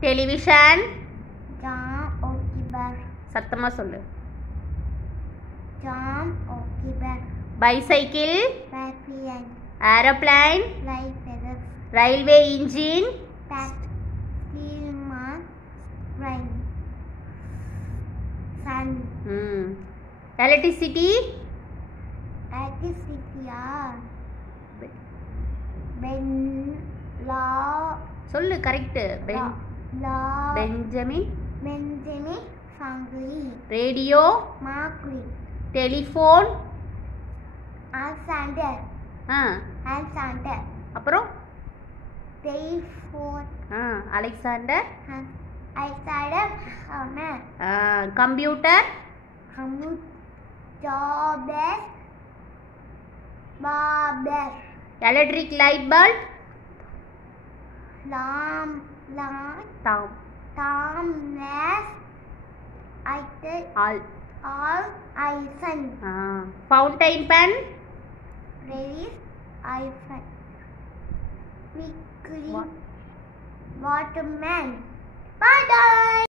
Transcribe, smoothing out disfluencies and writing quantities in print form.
television, Jam Okibar. சத்தமா சொல்லு. Jam Okibar. Bicycle, Biplane. aeroplane, Light feathers. railway engine, Pat. Steelman. Rain. Sun. electricity, Electricity. Ben. Law. சொல்லு correct. Law. Benjamin, Benjamin Franklin. radio, Mercury. telephone, Alexander. Alexander. அப்புறம் Telephone. Alexander, Alexander Hammer. Computer, Jobber. Barber. Electric light bulb, Lamp. Thomas. all, Edison. fountain pen, Race. iPhone. Weekly. Waterman. Bye bye.